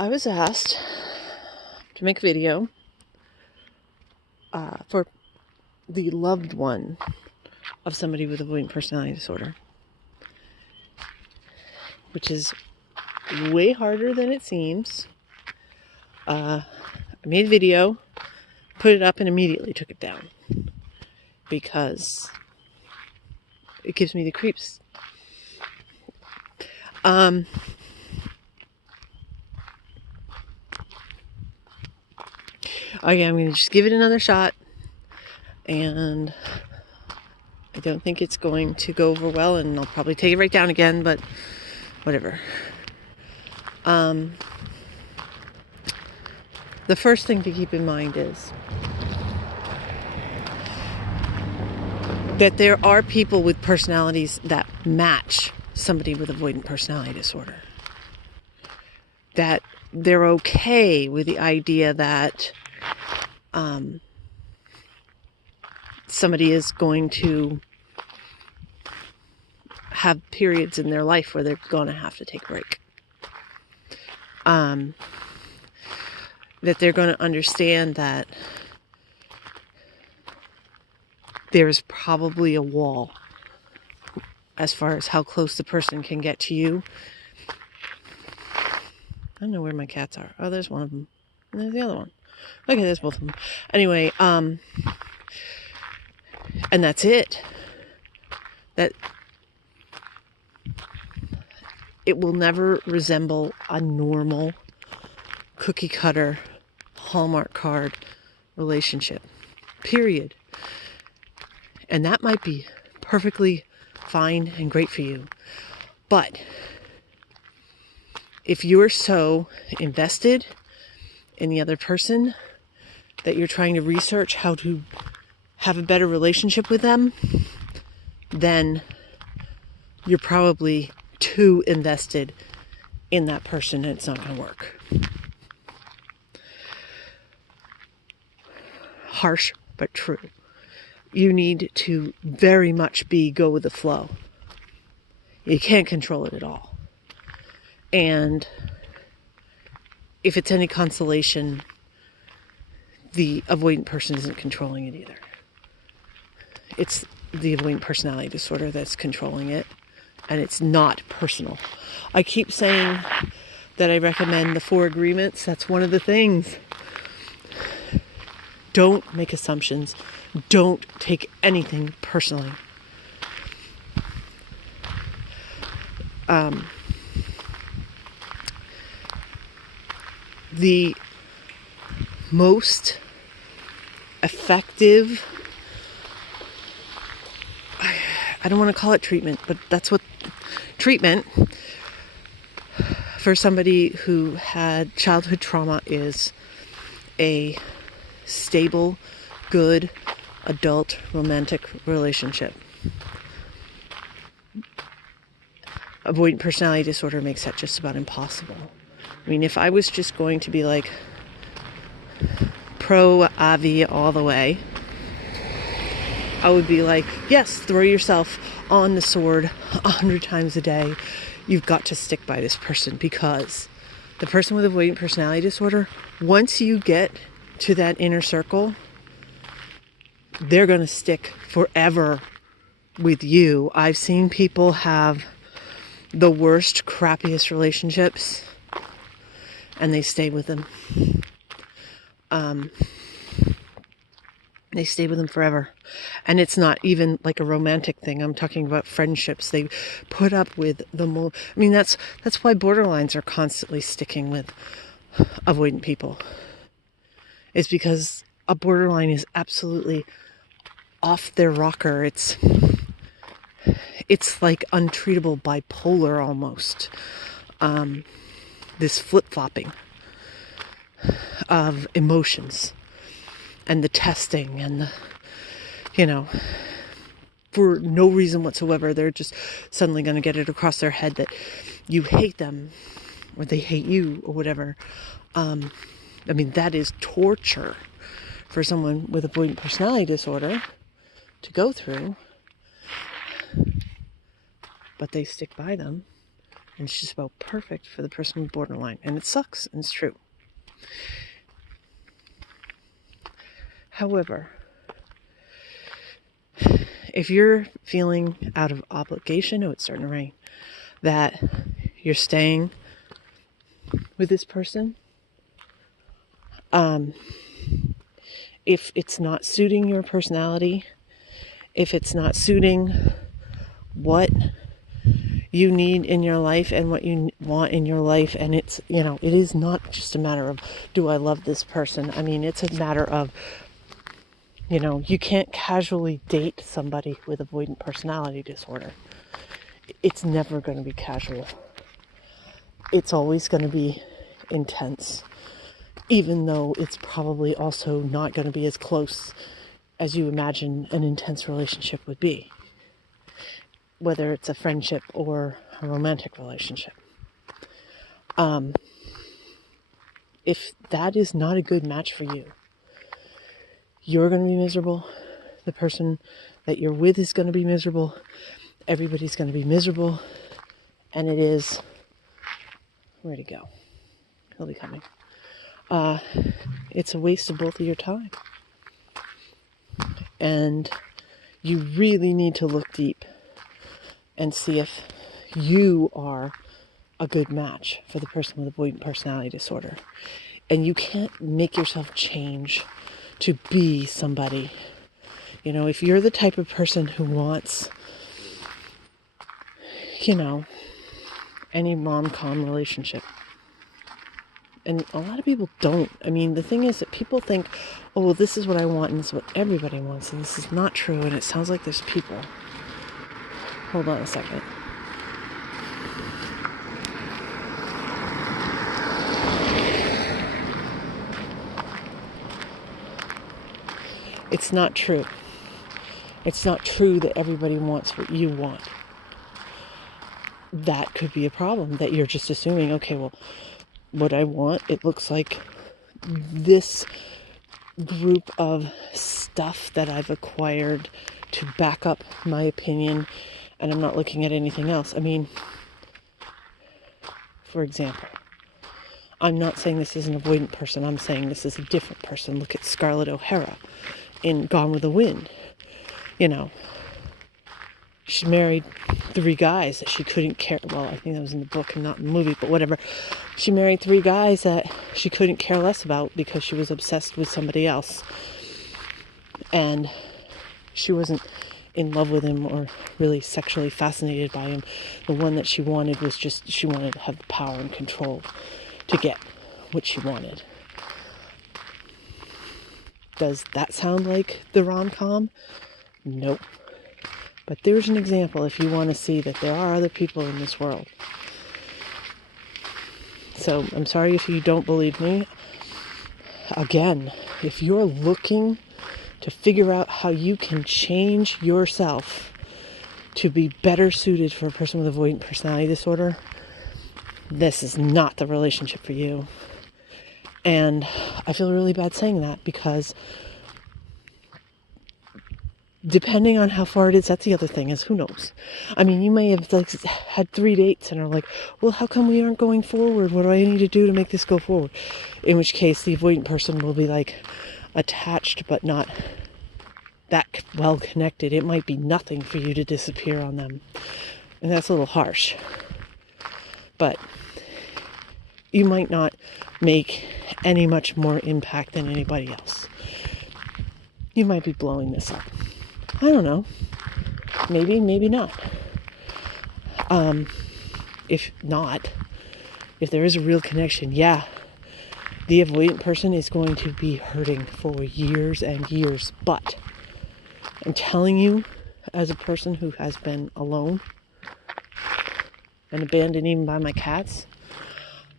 I was asked to make a video for the loved one of somebody with avoidant personality disorder, which is way harder than it seems. I made a video, put it up, and immediately took it down because it gives me the creeps. Okay, I'm going to just give it another shot, and I don't think it's going to go over well, and I'll probably take it right down again, but whatever. The first thing to keep in mind is that there are people with personalities that match somebody with avoidant personality disorder. That they're okay with the idea that somebody is going to have periods in their life where they're going to have to take a break. That they're going to understand that there's probably a wall as far as how close the person can get to you. I don't know where my cats are. Oh, there's one of them. And there's the other one. Okay, there's both of them. Anyway, and that's it. That it will never resemble a normal cookie cutter Hallmark card relationship. Period. And that might be perfectly fine and great for you. But if you're so invested in the other person that you're trying to research how to have a better relationship with them, then you're probably too invested in that person and it's not going to work. Harsh, but true. You need to very much go with the flow. You can't control it at all. And if it's any consolation, the avoidant person isn't controlling it either. It's the avoidant personality disorder that's controlling it, and it's not personal. I keep saying that I recommend the 4 agreements. That's one of the things. Don't make assumptions. Don't take anything personally. The most effective, I don't want to call it treatment, but that's what treatment for somebody who had childhood trauma is: a stable, good, adult romantic relationship. Avoidant personality disorder makes that just about impossible. I mean, if I was just going to be like pro-Avi all the way, I would be like, yes, throw yourself on the sword 100 times a day. You've got to stick by this person, because the person with avoidant personality disorder, once you get to that inner circle, they're going to stick forever with you. I've seen people have the worst, crappiest relationships, and they stay with them. They stay with them forever. And it's not even like a romantic thing. I'm talking about friendships. They put up with the more. I mean, that's why borderlines are constantly sticking with avoidant people. It's because a borderline is absolutely off their rocker. It's like untreatable bipolar almost. This flip-flopping of emotions and the testing and the, for no reason whatsoever, they're just suddenly going to get it across their head that you hate them or they hate you or whatever. I mean, that is torture for someone with avoidant personality disorder to go through, but they stick by them And it's just about perfect for the person with borderline. And it sucks, and it's true. However, if you're feeling out of obligation, oh, it's starting to rain, that you're staying with this person, if it's not suiting your personality, if it's not suiting what you need in your life and what you want in your life, and it's, it is not just a matter of, do I love this person? I mean, it's a matter of, you can't casually date somebody with avoidant personality disorder. It's never going to be casual. It's always going to be intense, even though it's probably also not going to be as close as you imagine an intense relationship would be, whether it's a friendship or a romantic relationship. If that is not a good match for you, you're going to be miserable. The person that you're with is going to be miserable. Everybody's going to be miserable. And it is... Where'd he go? He'll be coming. It's a waste of both of your time. And you really need to look deep and see if you are a good match for the person with avoidant personality disorder. And you can't make yourself change to be somebody. If you're the type of person who wants, any rom-com relationship, and a lot of people don't. I mean, the thing is that people think, oh, well, this is what I want, and this is what everybody wants, and this is not true, and it sounds like there's people. Hold on a second. It's not true. It's not true that everybody wants what you want. That could be a problem, that you're just assuming, okay, well, what I want, it looks like this group of stuff that I've acquired to back up my opinion, and I'm not looking at anything else. I mean, for example, I'm not saying this is an avoidant person. I'm saying this is a different person. Look at Scarlett O'Hara in Gone with the Wind. She married 3 guys that she couldn't care. Well, I think that was in the book and not in the movie, but whatever. She married 3 guys that she couldn't care less about because she was obsessed with somebody else. And she wasn't in love with him or really sexually fascinated by him. The one that she wanted was just, she wanted to have the power and control to get what she wanted. Does that sound like the rom-com? Nope. But there's an example if you want to see that there are other people in this world. So I'm sorry if you don't believe me. Again, if you're looking to figure out how you can change yourself to be better suited for a person with avoidant personality disorder, this is not the relationship for you. And I feel really bad saying that, because depending on how far it is, that's the other thing, is who knows. I mean, you may have had 3 dates and are like, well, how come we aren't going forward? What do I need to do to make this go forward? In which case the avoidant person will be attached but not that well connected. It might be nothing for you to disappear on them. And that's a little harsh. But you might not make any much more impact than anybody else. You might be blowing this up. I don't know. Maybe, maybe not. If not, if there is a real connection, yeah, the avoidant person is going to be hurting for years and years. But I'm telling you, as a person who has been alone and abandoned even by my cats,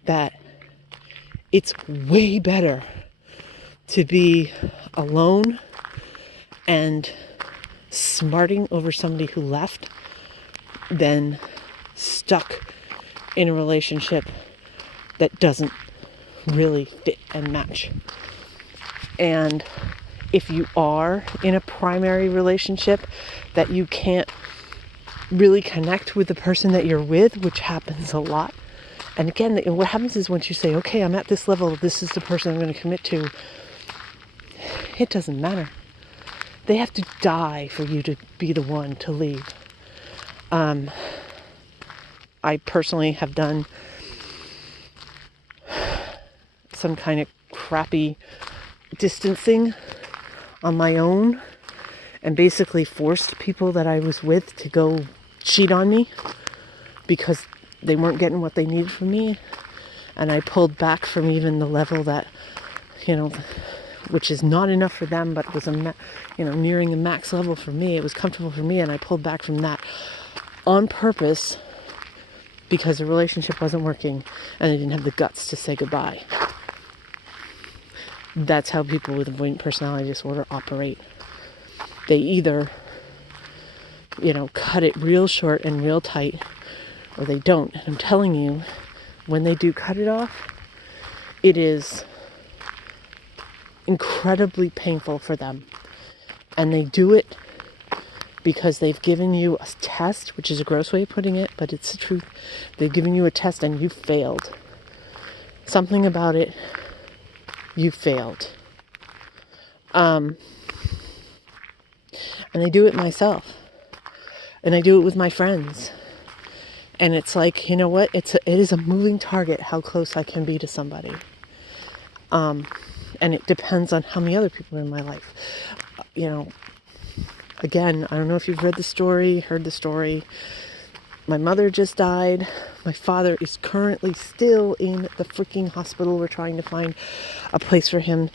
that it's way better to be alone and smarting over somebody who left than stuck in a relationship that doesn't really fit and match. And if you are in a primary relationship that you can't really connect with the person that you're with, which happens a lot. And again, what happens is once you say, okay, I'm at this level, this is the person I'm going to commit to, it doesn't matter. They have to die for you to be the one to leave. I personally have done some kind of crappy distancing on my own and basically forced people that I was with to go cheat on me because they weren't getting what they needed from me. And I pulled back from even the level that, which is not enough for them, but was nearing the max level for me. It was comfortable for me, and I pulled back from that on purpose because the relationship wasn't working and I didn't have the guts to say goodbye. That's how people with avoidant personality disorder operate. They either, cut it real short and real tight, or they don't. And I'm telling you, when they do cut it off, it is incredibly painful for them. And they do it because they've given you a test, which is a gross way of putting it, but it's the truth. They've given you a test and you failed. Something about it, you failed. And I do it myself. And I do it with my friends. And it's like, you know what? It is a moving target how close I can be to somebody. And it depends on how many other people are in my life. Again, I don't know if you've read the story, heard the story. My mother just died. My father is currently still in the freaking hospital. We're trying to find a place for him.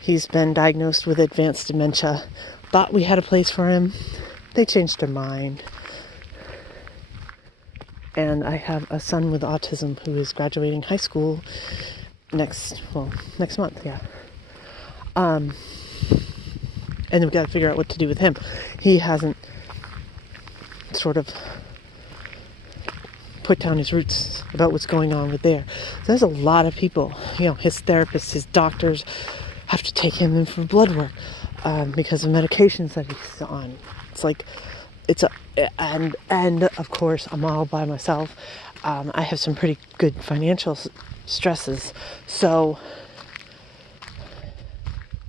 He's been diagnosed with advanced dementia. Thought we had a place for him. They changed their mind. And I have a son with autism who is graduating high school next month, yeah. And we've got to figure out what to do with him. He hasn't sort of put down his roots about what's going on with there. So there's a lot of people, his therapists, his doctors have to take him in for blood work because of medications that he's on. It's like, and of course I'm all by myself. I have some pretty good financial stresses. So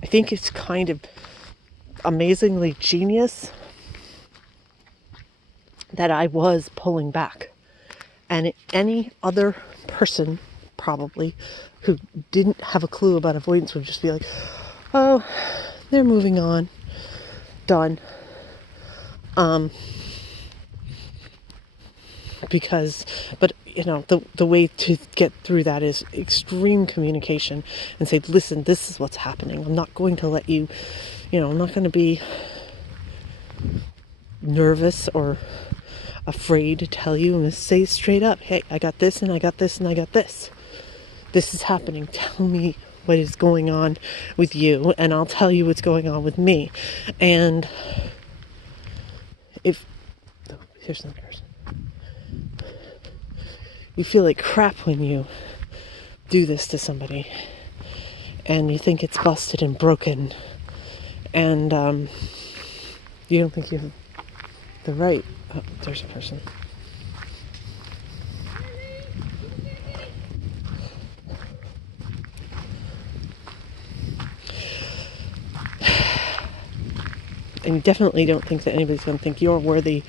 I think it's kind of amazingly genius that I was pulling back. And any other person probably who didn't have a clue about avoidance would just be like, oh, they're moving on. Done. But the way to get through that is extreme communication and say, listen, this is what's happening. I'm not going to let you, I'm not going to be nervous or afraid to tell you. I'm going to say straight up, hey, I got this and I got this and I got this. This is happening. Tell me what is going on with you and I'll tell you what's going on with me. And here's another person. You feel like crap when you do this to somebody and you think it's busted and broken and you don't think you have the right. Oh, there's a person. And you definitely don't think that anybody's going to think you're worthy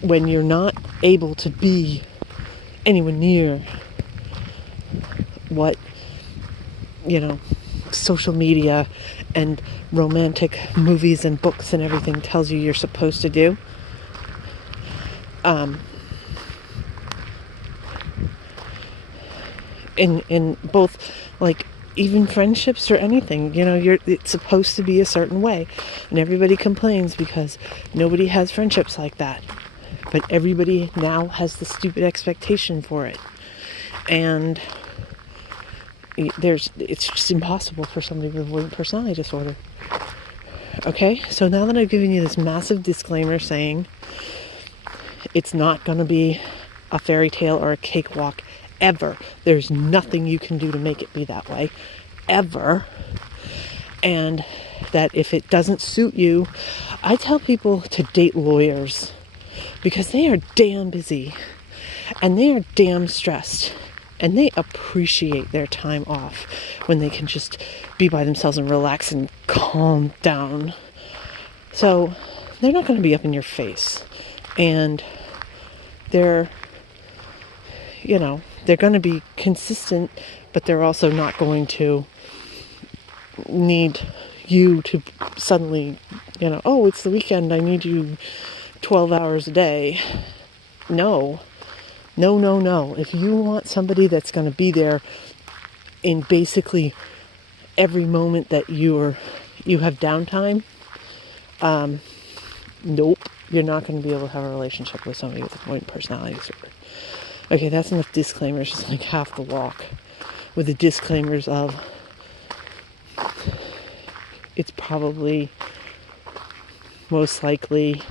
when you're not able to be anywhere near what, social media and romantic movies and books and everything tells you you're supposed to do. In both, like, even friendships or anything, it's supposed to be a certain way. And everybody complains because nobody has friendships like that. But everybody now has the stupid expectation for it. And it's just impossible for somebody with avoidant personality disorder. Okay? So now that I've given you this massive disclaimer saying it's not going to be a fairy tale or a cakewalk ever. There's nothing you can do to make it be that way. Ever. And that if it doesn't suit you, I tell people to date lawyers. because they are damn busy and they are damn stressed and they appreciate their time off when they can just be by themselves and relax and calm down. So they're not going to be up in your face, and they're going to be consistent, but they're also not going to need you to suddenly, oh, it's the weekend, I need you 12 hours a day. No. If you want somebody that's going to be there in basically every moment that you have downtime, nope, you're not going to be able to have a relationship with somebody with avoidant personality disorder. Okay, that's enough disclaimers, just like half the walk, with the disclaimers of it's probably most likely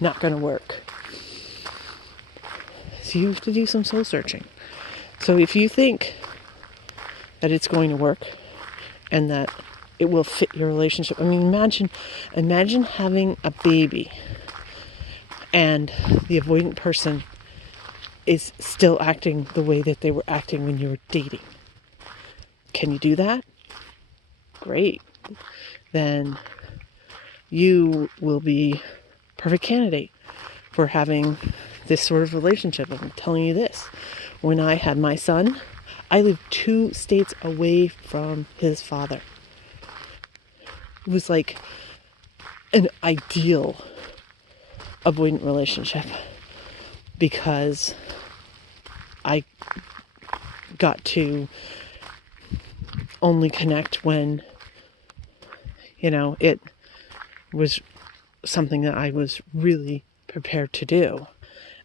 not going to work. So you have to do some soul searching. So if you think that it's going to work and that it will fit your relationship, I mean, imagine having a baby and the avoidant person is still acting the way that they were acting when you were dating. Can you do that? Great. Then you will be perfect candidate for having this sort of relationship. I'm telling you this. When I had my son, I lived 2 states away from his father. It was like an ideal avoidant relationship because I got to only connect when, it was something that I was really prepared to do.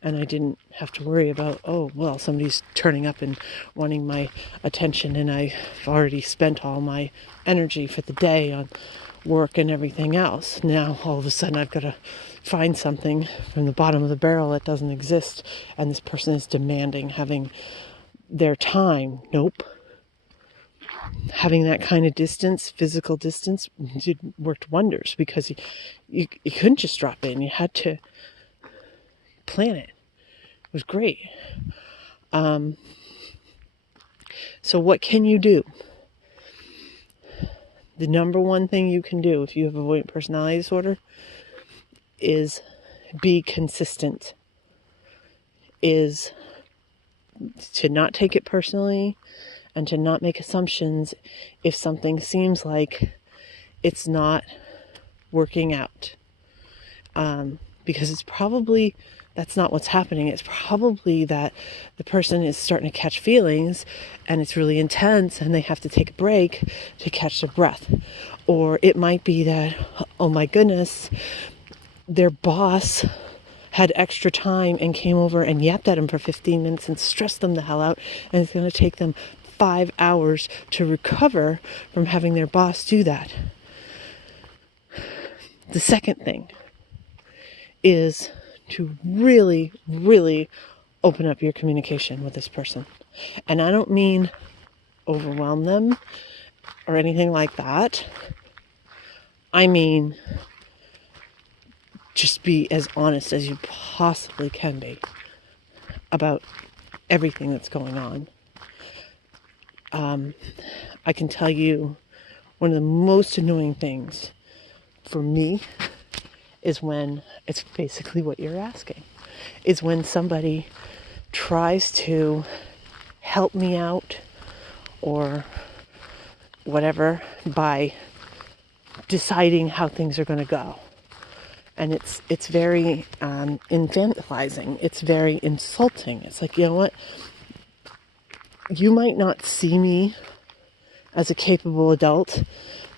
And I didn't have to worry about, oh, well, somebody's turning up and wanting my attention and I've already spent all my energy for the day on work and everything else. Now, all of a sudden, I've got to find something from the bottom of the barrel that doesn't exist, and this person is demanding having their time. Nope. Having that kind of distance, physical distance, worked wonders because you couldn't just drop in. You had to plan it. It was great. So what can you do? The number one thing you can do if you have avoidant personality disorder is be consistent. Is to not take it personally and to not make assumptions if something seems like it's not working out. Because it's probably, that's not what's happening. It's probably that the person is starting to catch feelings and it's really intense and they have to take a break to catch their breath. Or it might be that, oh my goodness, their boss had extra time and came over and yapped at them for 15 minutes and stressed them the hell out, and it's going to take them 5 hours to recover from having their boss do that. The second thing is to really, really open up your communication with this person. And I don't mean overwhelm them or anything like that. I mean, just be as honest as you possibly can be about everything that's going on. I can tell you one of the most annoying things for me is when it's basically what you're asking, is when somebody tries to help me out or whatever by deciding how things are going to go. And it's very infantilizing. It's very insulting. It's like, you know what? You might not see me as a capable adult,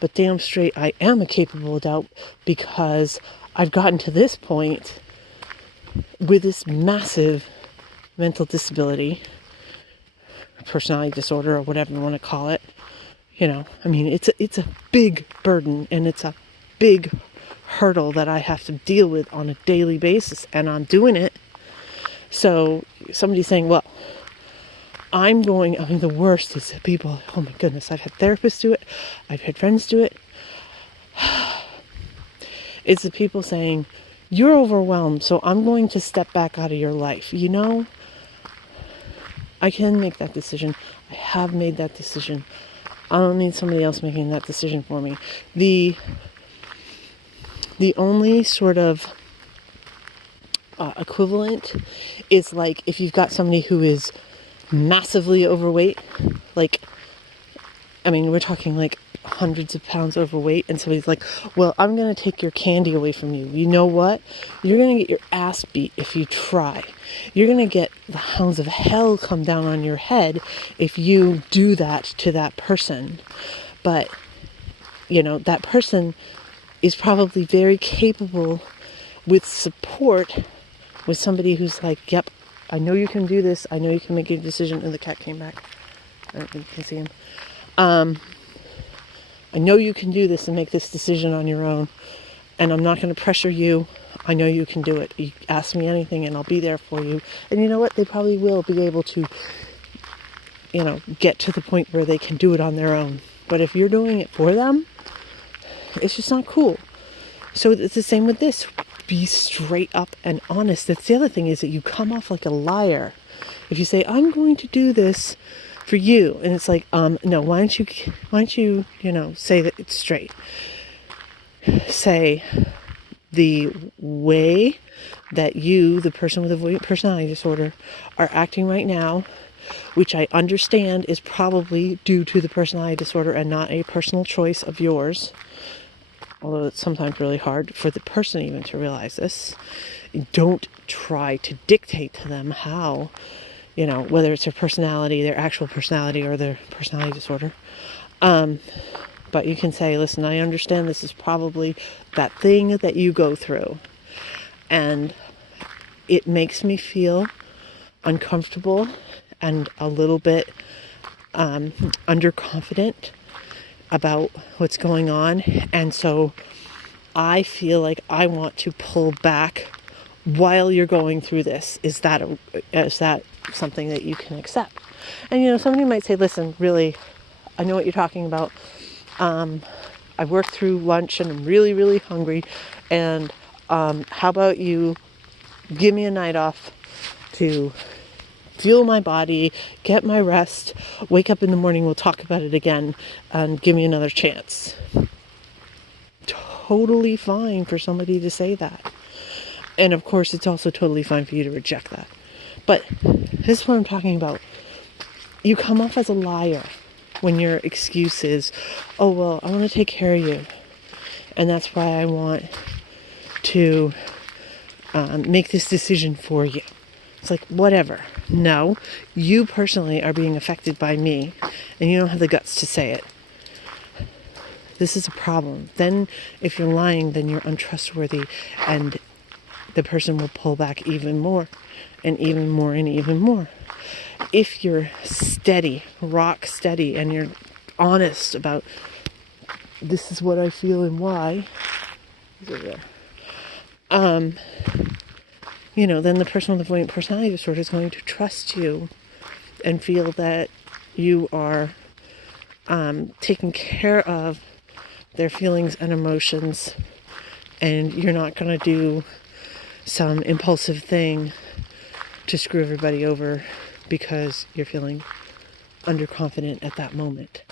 but damn straight I am a capable adult because I've gotten to this point with this massive mental disability, personality disorder, or whatever you want to call it. I mean, it's a big burden and it's a big hurdle that I have to deal with on a daily basis, and I'm doing it. So somebody's saying, well, the worst is that people, oh my goodness, I've had therapists do it, I've had friends do it. It's the people saying, you're overwhelmed, so I'm going to step back out of your life. You know, I can make that decision. I have made that decision. I don't need somebody else making that decision for me. The only sort of equivalent is like if you've got somebody who is massively overweight, like, I mean, we're talking like hundreds of pounds overweight, and somebody's like, well, I'm going to take your candy away from you. You know what? You're going to get your ass beat if you try. You're going to get the hounds of hell come down on your head if you do that to that person. But, you know, that person is probably very capable with support, with somebody who's like, yep, I know you can do this. I know you can make a decision. And the cat came back. I don't think you can see him. I know you can do this and make this decision on your own. And I'm not going to pressure you. I know you can do it. You ask me anything and I'll be there for you. And you know what? They probably will be able to, you know, get to the point where they can do it on their own. But if you're doing it for them, it's just not cool. So it's the same with this. Be straight up and honest. That's the other thing, is that you come off like a liar. If you say, I'm going to do this for you, and it's like, no, why don't you, you know, say that it's straight. Say the way that you, the person with avoidant personality disorder, are acting right now, which I understand is probably due to the personality disorder and not a personal choice of yours. Although it's sometimes really hard for the person even to realize this. Don't try to dictate to them how, you know, whether it's their personality, their actual personality, or their personality disorder. But you can say, listen, I understand this is probably that thing that you go through. And it makes me feel uncomfortable and a little bit underconfident about what's going on, and so I feel like I want to pull back while you're going through this. Is that something that you can accept? And you know, somebody might say, listen, really, I know what you're talking about. I worked through lunch and I'm really, really hungry, and how about you give me a night off to fuel my body, get my rest, wake up in the morning, we'll talk about it again, and give me another chance. Totally fine for somebody to say that. And of course, it's also totally fine for you to reject that. But this is what I'm talking about. You come off as a liar when your excuse is, oh, well, I want to take care of you, and that's why I want to make this decision for you. It's like, whatever. No, you personally are being affected by me, and you don't have the guts to say it. This is a problem. Then, if you're lying, then you're untrustworthy, and the person will pull back even more, and even more, and even more. If you're steady, rock steady, and you're honest about, this is what I feel and why, you know, then the person with avoidant personality disorder is going to trust you and feel that you are taking care of their feelings and emotions, and you're not going to do some impulsive thing to screw everybody over because you're feeling underconfident at that moment.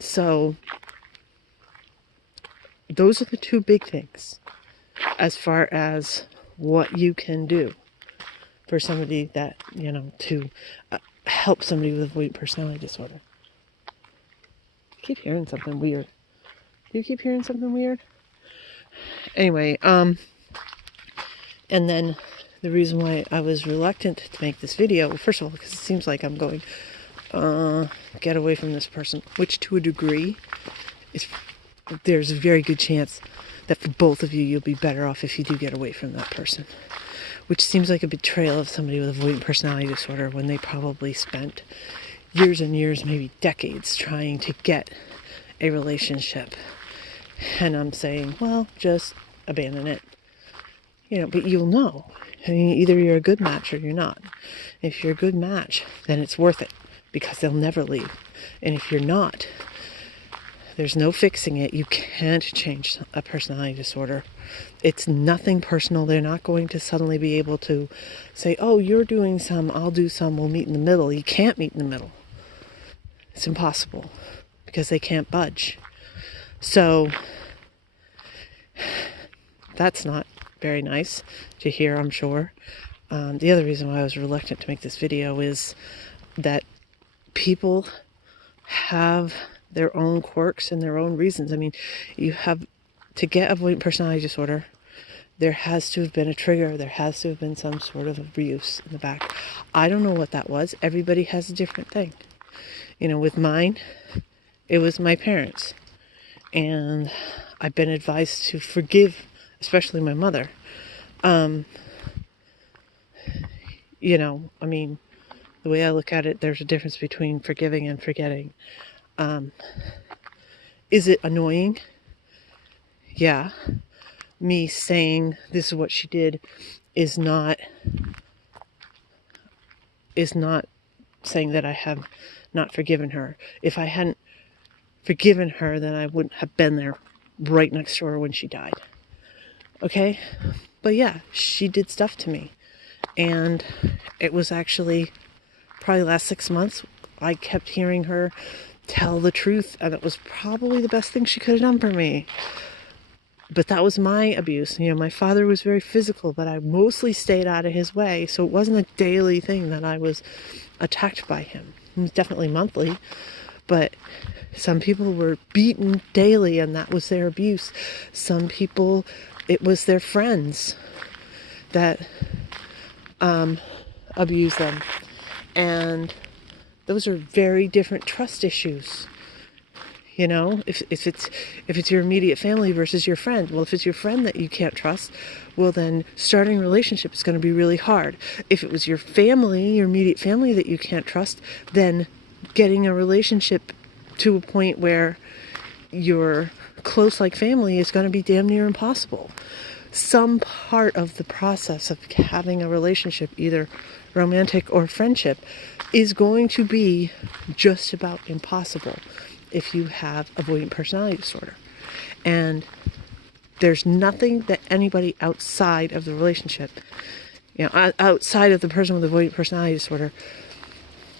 So those are the two big things as far as what you can do for somebody that, you know, to help somebody with avoidant personality disorder. I keep hearing something weird. Do you keep hearing something weird? Anyway, and then the reason why I was reluctant to make this video, well, first of all, because it seems like I'm going, get away from this person, which to a degree, there's a very good chance that for both of you, you'll be better off if you do get away from that person. Which seems like a betrayal of somebody with avoidant personality disorder when they probably spent years and years, maybe decades, trying to get a relationship. And I'm saying, well, just abandon it. You know, but you'll know. I mean, either you're a good match or you're not. If you're a good match, then it's worth it because they'll never leave. And if you're not, There's no fixing it. You can't change a personality disorder. It's nothing personal. They're not going to suddenly be able to say, oh, you're doing some, I'll do some, we'll meet in the middle. You can't meet in the middle. It's impossible because they can't budge. So that's not very nice to hear, I'm sure. The other reason why I was reluctant to make this video is that people have their own quirks and their own reasons. I mean, you have to get avoidant personality disorder, there has to have been a trigger. There has to have been some sort of abuse in the back. I don't know what that was. Everybody has a different thing. You know, with mine, it was my parents. And I've been advised to forgive, especially my mother. You know, I mean, the way I look at it, there's a difference between forgiving and forgetting. Is it annoying? Yeah. Me saying this is what she did is not saying that I have not forgiven her. If I hadn't forgiven her, then I wouldn't have been there right next to her when she died. Okay? But yeah, she did stuff to me. And it was actually probably the last 6 months, I kept hearing her tell the truth, and it was probably the best thing she could have done for me. But that was my abuse. You know, my father was very physical, but I mostly stayed out of his way, so it wasn't a daily thing that I was attacked by him. It was definitely monthly, but some people were beaten daily, and that was their abuse. Some people, it was their friends that abused them. And those are very different trust issues. You know, if it's your immediate family versus your friend. Well, if it's your friend that you can't trust, well then starting a relationship is going to be really hard. If it was your family, your immediate family that you can't trust, then getting a relationship to a point where you're close like family is going to be damn near impossible. Some part of the process of having a relationship, either romantic or friendship, is going to be just about impossible if you have avoidant personality disorder. And there's nothing that anybody outside of the relationship, you know, outside of the person with avoidant personality disorder,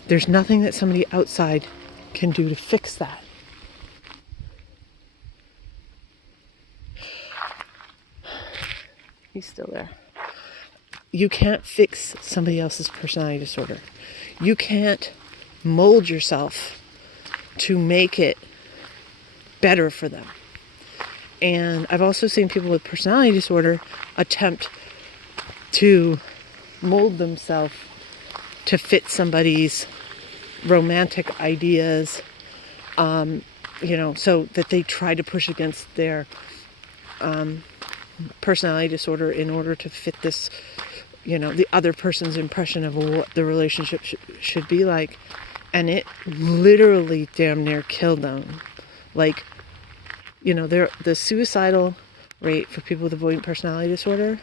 there's nothing that somebody outside can do to fix that. He's still there. You can't fix somebody else's personality disorder. You can't mold yourself to make it better for them. And I've also seen people with personality disorder attempt to mold themselves to fit somebody's romantic ideas, you know, so that they try to push against their personality disorder in order to fit this, you know, the other person's impression of what the relationship should be like. And it literally damn near killed them. Like, you know, the suicidal rate for people with avoidant personality disorder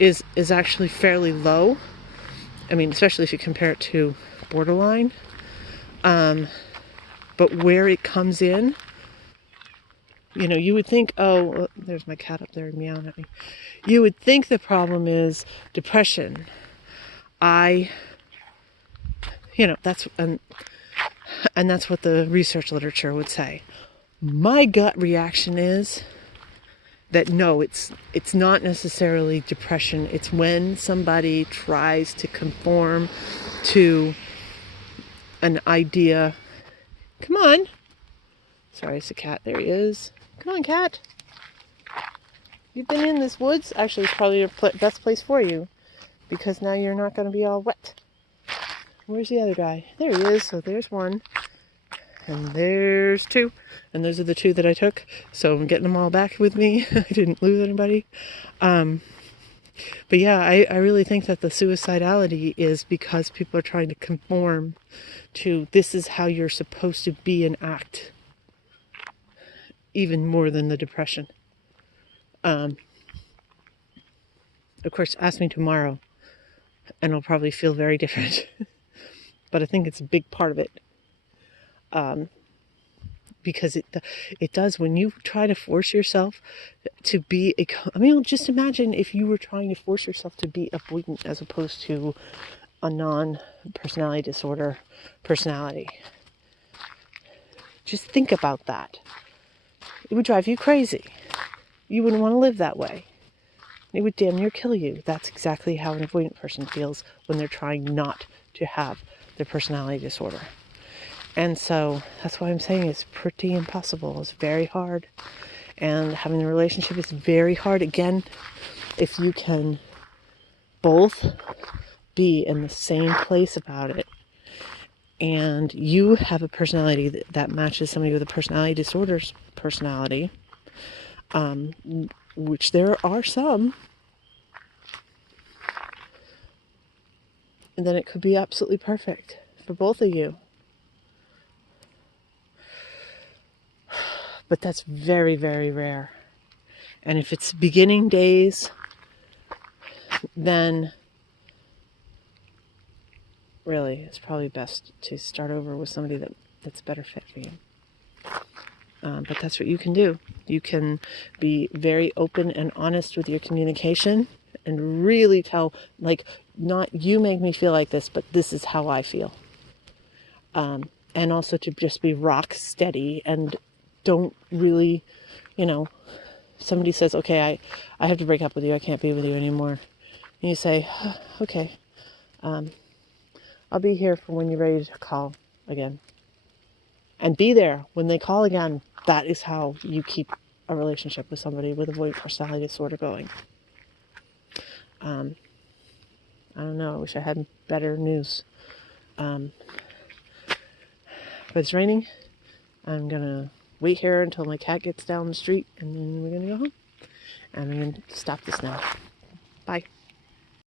is actually fairly low. I mean, especially if you compare it to borderline. But where it comes in, you know, you would think, oh, there's my cat up there meowing at me. You would think the problem is depression. You know, that's what the research literature would say. My gut reaction is that no, it's not necessarily depression. It's when somebody tries to conform to an idea. Come on. Sorry, it's a cat. There he is. Come on, cat. You've been in this woods. Actually, it's probably the best place for you, because now you're not going to be all wet. Where's the other guy? There he is. So there's one. And there's two. And those are the two that I took. So I'm getting them all back with me. I didn't lose anybody. But yeah, I really think that the suicidality is because people are trying to conform to this is how you're supposed to be and act. Even more than the depression. Of course, ask me tomorrow. And I'll probably feel very different. But I think it's a big part of it. because it does. When you try to force yourself to be I mean, just imagine if you were trying to force yourself to be avoidant as opposed to a non-personality disorder personality. Just think about that. It would drive you crazy. You wouldn't want to live that way. It would damn near kill you. That's exactly how an avoidant person feels when they're trying not to have their personality disorder. And so that's why I'm saying it's pretty impossible. It's very hard. And having a relationship is very hard. Again, if you can both be in the same place about it, and you have a personality that matches somebody with a personality disorder's personality, which there are some, and then it could be absolutely perfect for both of you. But that's very, very rare. And if it's beginning days, then really it's probably best to start over with somebody that's better fit for you. But that's what you can do. You can be very open and honest with your communication and really tell, like, not you make me feel like this, but this is how I feel. And also to just be rock steady and don't really, somebody says, okay, I have to break up with you. I can't be with you anymore. And you say, okay, I'll be here for when you're ready to call again. And be there when they call again. That is how you keep a relationship with somebody with avoidant personality disorder going. I don't know. I wish I had better news. But it's raining. I'm going to wait here until my cat gets down the street, and then we're going to go home. And I'm going to stop this now. Bye.